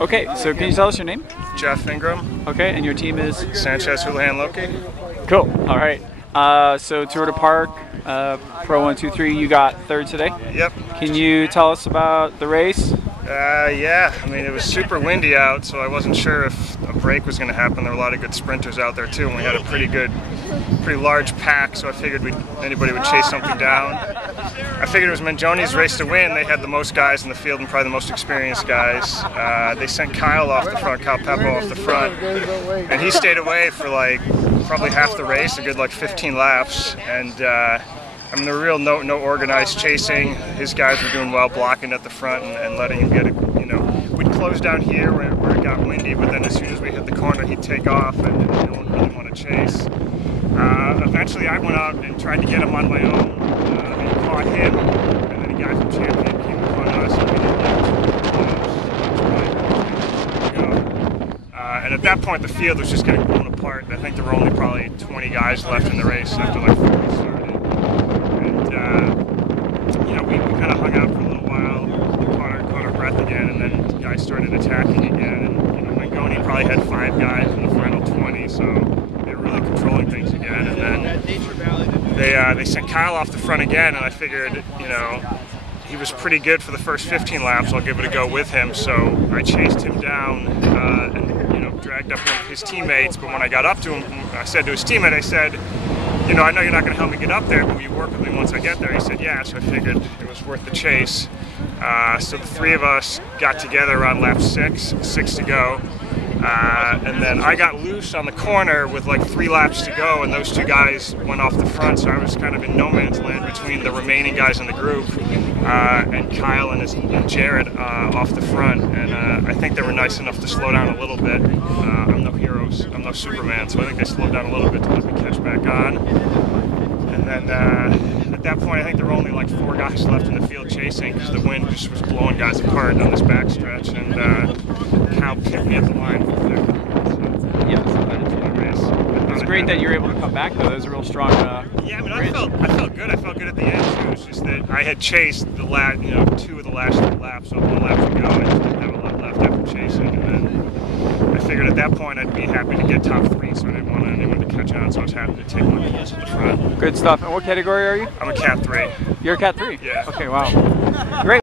Okay, so can you tell us your name? Jeff Ingraham. Okay, and your team is? Sanchez, Houlihan, Loki. Cool, all right. So Tour de Parc, Pro 123, you got third today? Yep. Can you tell us about the race? Yeah, I mean, it was super windy out, so I wasn't sure if a break was going to happen. There were a lot of good sprinters out there too, and we had a pretty large pack, so I figured anybody would chase something down. I figured it was Mangioni's race to win. They had the most guys in the field and probably the most experienced guys. They sent Kyle off the front, Kyle Peppo off the front, and he stayed away for like probably half the race, a good like 15 laps, and I mean, there were real no organized chasing. His guys were doing well, blocking at the front and letting him get it. You know, we'd close down here where it got windy, but then as soon as we hit the corner, he'd take off, and no one really wanted to chase. Eventually, I went out and tried to get him on my own. And caught him, and then a guy from Champion came upon us, and we did and at that point, the field was just getting blown apart. I think there were only probably 20 guys left in the race after like 40 started. You know, we kind of hung out for a little while, caught our breath again, and then the guys started attacking again. And you know, Mangoni probably had 5 guys in the final 20, so they were really controlling things again. And then they sent Kyle off the front again, and I figured, you know, he was pretty good for the first 15 laps. I'll give it a go with him. So I chased him down and you know, dragged up one of his teammates. But when I got up to him, I said to his teammate, I said, you know, I know you're not going to help me get up there, but will you work with me once I get there? He said, yeah, so I figured it was worth the chase. So the 3 of us got together around lap 6 to go. And then I got loose on the corner with like 3 laps to go, and those 2 guys went off the front, so I was kind of in no man's land between the remaining guys in the group and Kyle and Jared off the front. And I think they were nice enough to slow down a little bit. I'm no heroes, I'm no Superman, so I think they slowed down a little bit to let me catch back on. And then at that point, I think there were only like 4 guys left in the field chasing because the wind just was blowing guys apart on this backstretch, and Kyle picked me at the line. It's great that you're able to come back though. That was a real strong. Yeah, I mean, I felt good. I felt good at the end too. It's just that I had chased the 2 of the last 3 laps, so 1 lap to go. I just didn't have a lot left after chasing, and then I figured at that point I'd be happy to get top 3, so I didn't want anyone to catch on. So I was happy to take my place at the front. Good stuff. And what category are you? I'm a Cat 3. You're a Cat 3. Yeah. Okay. Wow. Great.